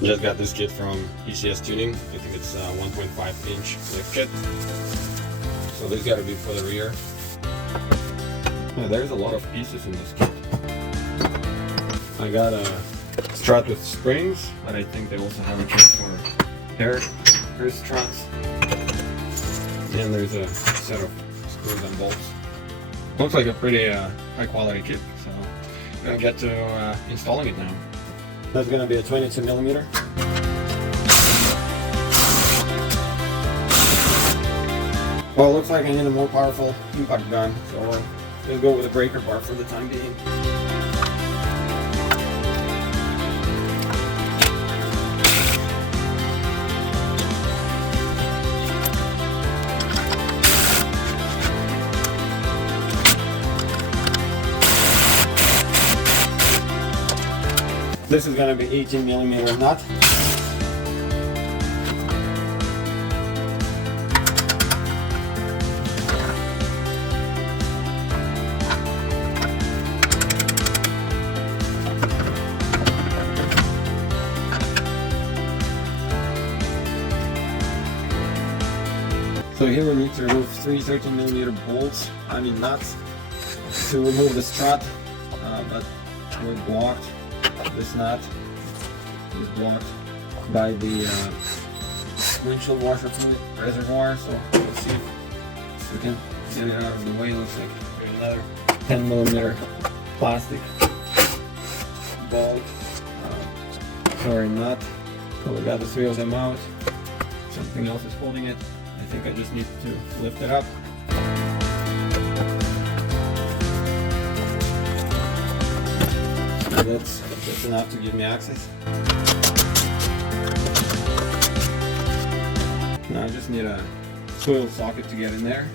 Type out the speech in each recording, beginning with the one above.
Just got this kit from ECS Tuning. I think it's 1.5 inch lift kit. So this got to be for the rear. Yeah, there's a lot of pieces in this kit. I got a strut with springs, but I think they also have a kit for hair struts. And there's a set of screws and bolts. Looks like a pretty high quality kit, so I'm gonna get to installing it now. That's gonna be a 22mm. Well, it looks like I need a more powerful impact gun, so let's go with a breaker bar for the time being. This is going to be 18mm nut. So here we need to remove 3 13mm bolts, nuts, to remove the strut, but we're blocked. This nut is blocked by the windshield washer fluid reservoir, so let's see if we can get it out of the way. Looks like there's another 10mm plastic bolt, nut. So we got the 3 of them out. Something else is holding it. I think I just need to lift it up. That's enough to give me access. Now I just need a coil socket to get in there.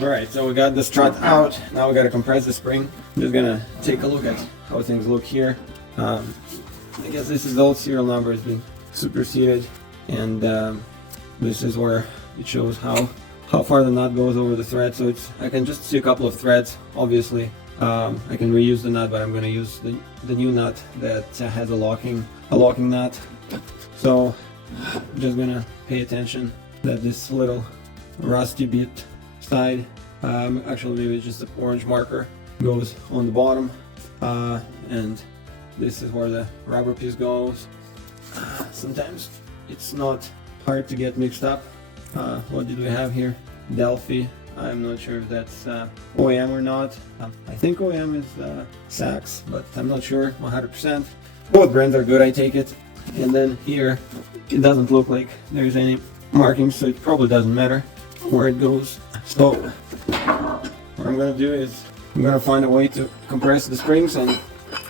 Alright, so we got the strut out. Now we gotta compress the spring. I'm just gonna take a look at how things look here. I guess this is the old serial number has been superseded, and this is where it shows how far the nut goes over the thread. So I can just see a couple of threads. Obviously I can reuse the nut, but I'm going to use the new nut that has a locking nut. So I'm just going to pay attention that this little rusty bit side, actually maybe it's just an orange marker, goes on the bottom, and this is where the rubber piece goes. Sometimes it's not hard to get mixed up. What did we have here? Delphi. I'm not sure if that's OEM or not. I think OEM is Saks, but I'm not sure 100%. Both brands are good, I take it. And then here, it doesn't look like there's any markings, so it probably doesn't matter where it goes. So what I'm gonna do is I'm gonna find a way to compress the springs, and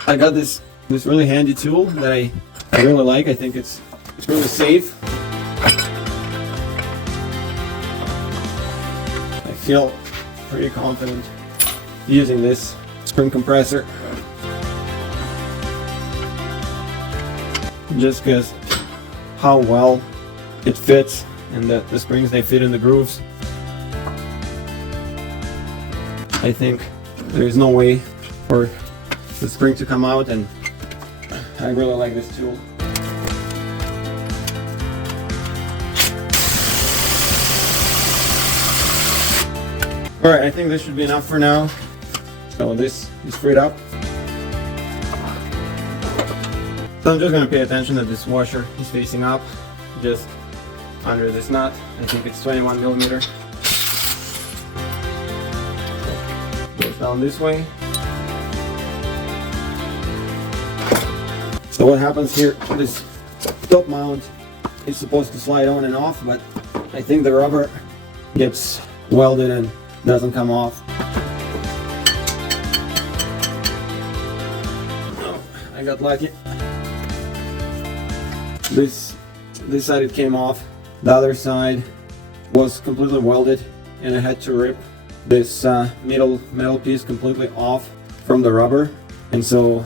I got this really handy tool that I really like. I think it's really safe. I feel pretty confident using this spring compressor, just because how well it fits, and the springs, they fit in the grooves. I think there is no way for the spring to come out, and I really like this tool. Alright, I think this should be enough for now. So this is freed up. So I'm just going to pay attention that this washer is facing up, just under this nut. I think it's 21mm. Goes down this way. So what happens here, this top mount is supposed to slide on and off, but I think the rubber gets welded and doesn't come off. Oh, I got lucky. This side it came off. The other side was completely welded, and I had to rip this metal piece completely off from the rubber. And so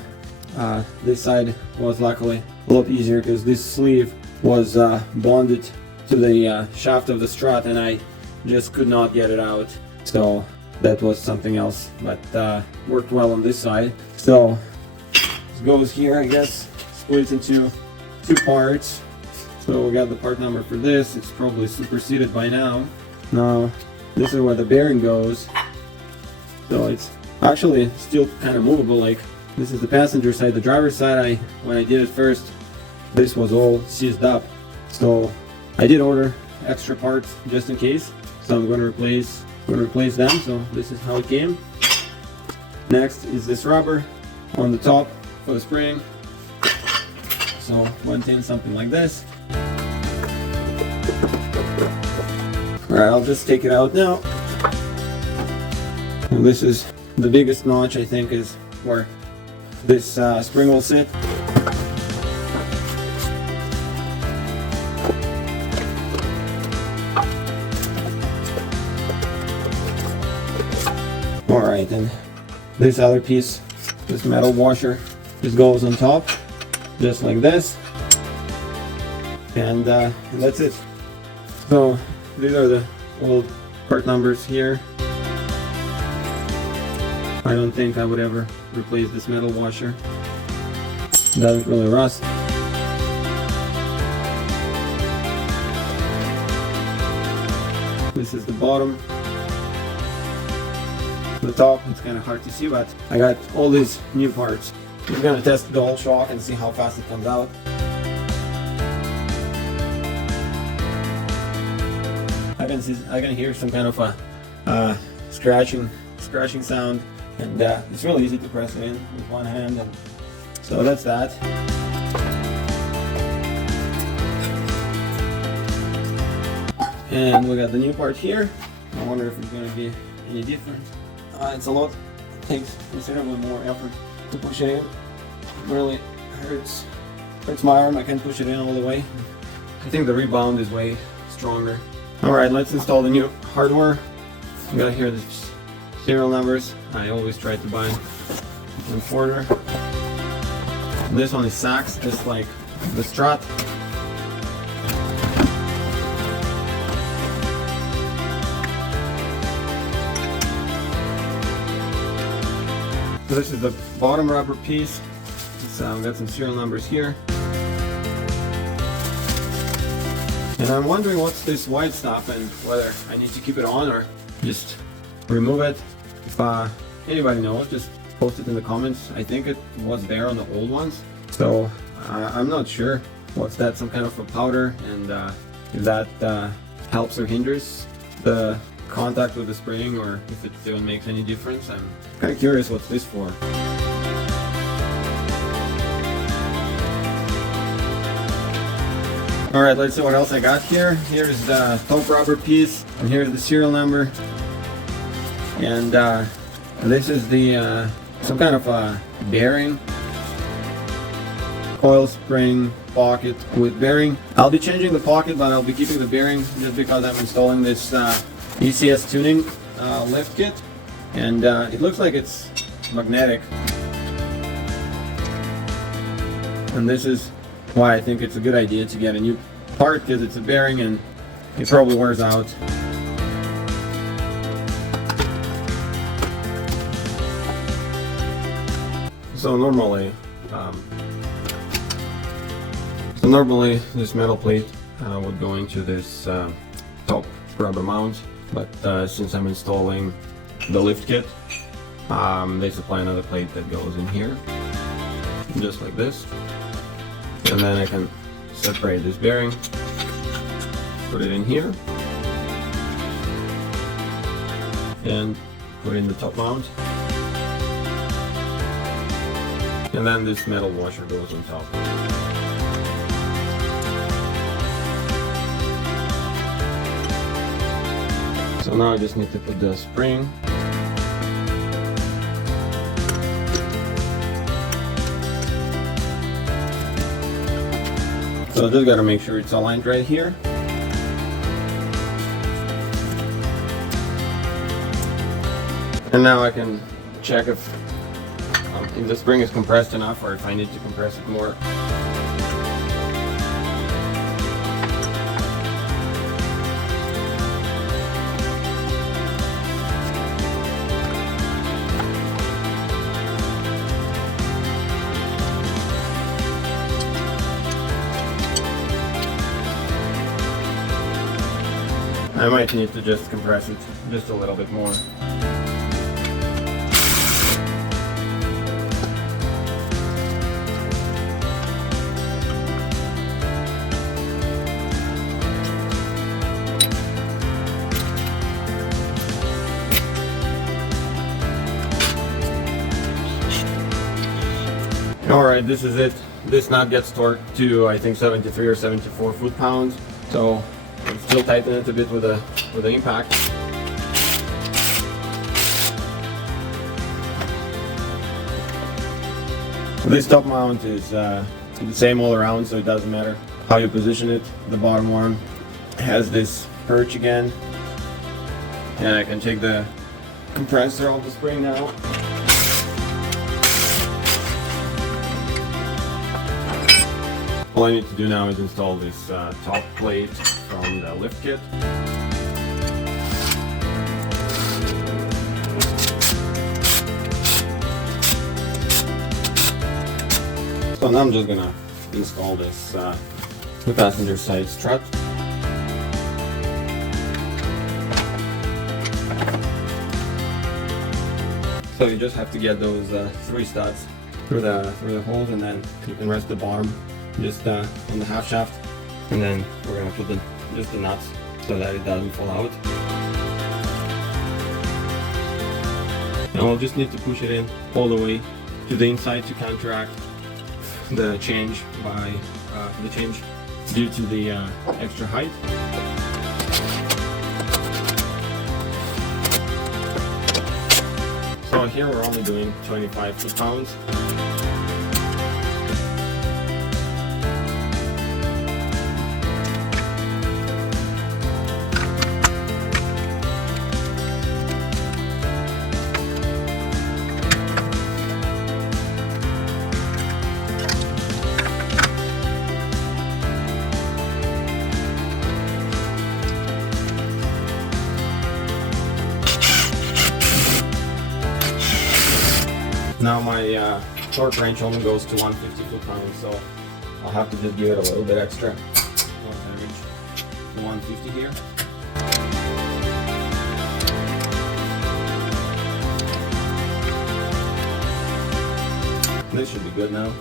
this side was luckily a lot easier, because this sleeve was bonded to the shaft of the strut, and I just could not get it out. So that was something else, but worked well on this side. So it goes here, I guess, splits into two parts. So we got the part number for this. It's probably superseded by now. Now this is where the bearing goes. So it's actually still kind of movable. Like, this is the passenger side. The driver's side, when I did it first, this was all seized up. So I did order extra parts just in case. So I'm going to replace them. So this is how it came. Next is this rubber on the top for the spring. So went in something like this. Alright, I'll just take it out now. And this is the biggest notch, I think, is where this spring will sit. Alright, and this other piece, this metal washer, just goes on top, just like this. And that's it. So these are the old part numbers here. I don't think I would ever replace this metal washer. It doesn't really rust. This is the bottom. The top, it's kind of hard to see, but I got all these new parts. We're gonna test the whole shock and see how fast it comes out. I can hear some kind of a scratching sound, and it's really easy to press it in with one hand, and so that's that. And we got the new part here. I wonder if it's going to be any different. It's a lot. It takes considerably more effort to push it in. It really hurts my arm. I can't push it in all the way. I think the rebound is way stronger. Alright, let's install the new hardware. You got here the serial numbers. I always try to buy in order. This one is sacks, just like the strut. So this is the bottom rubber piece. So I've got some serial numbers here. And I'm wondering what's this white stuff and whether I need to keep it on or just remove it. If anybody knows, just post it in the comments. I think it was there on the old ones. So I'm not sure what's that, some kind of a powder, and if that helps or hinders the contact with the spring, or if it even makes any difference. I'm kind of curious what's this for. Alright, let's see what else I got here. Here's the top rubber piece, and here's the serial number. And this is the some kind of a bearing, coil spring pocket with bearing. I'll be changing the pocket, but I'll be keeping the bearing just because I'm installing this ECS tuning lift kit, and it looks like it's magnetic. And this is why I think it's a good idea to get a new part, because it's a bearing and it probably wears out. So normally this metal plate would go into this top rubber mount, but since I'm installing the lift kit, they supply another plate that goes in here, just like this. And then I can separate this bearing, put it in here, and put in the top mount. And then this metal washer goes on top. So now I just need to put the spring. So I just got to make sure it's aligned right here. And now I can check if the spring is compressed enough, or if I need to compress it more. I might need to just compress it just a little bit more. Alright, this is it. This nut gets torqued to, I think, 73 or 74 foot-pounds. So I'm still tightening it a bit with the impact. This top mount is the same all around, so it doesn't matter how you position it. The bottom one has this perch again. And I can take the compressor off the spring now. All I need to do now is install this top plate from the lift kit. So now I'm just gonna install this the passenger side strut. So you just have to get those 3 studs through the holes, and then you can rest the bottom just on the half shaft, and then we're gonna put just the nuts so that it doesn't fall out. And we'll just need to push it in all the way to the inside to counteract the change due to the extra height. So here we're only doing 25 foot-pounds. Now my torque range only goes to 150 foot-pounds, so I'll have to just give it a little bit extra once I reach the 150 here. This should be good now.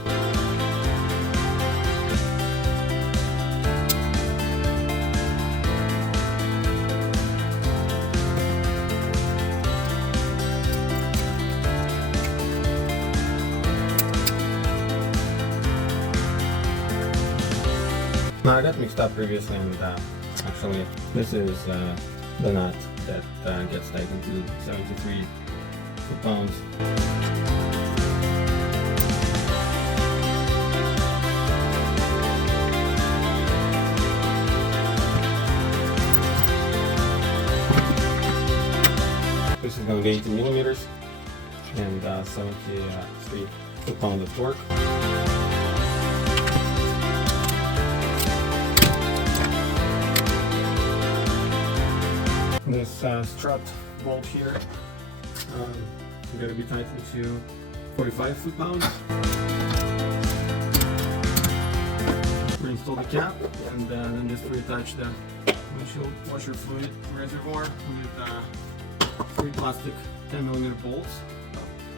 Now I got mixed up previously, and actually this is the nut that gets tightened to 73 foot-pounds. This is going to be 80 millimeters and 73 foot-pounds of torque. This strut bolt here is going to be tightened to 45 foot-pounds. Reinstall the cap, and then just reattach the windshield washer fluid reservoir with 3 plastic 10mm bolts,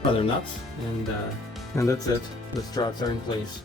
other nuts, and that's it. The struts are in place.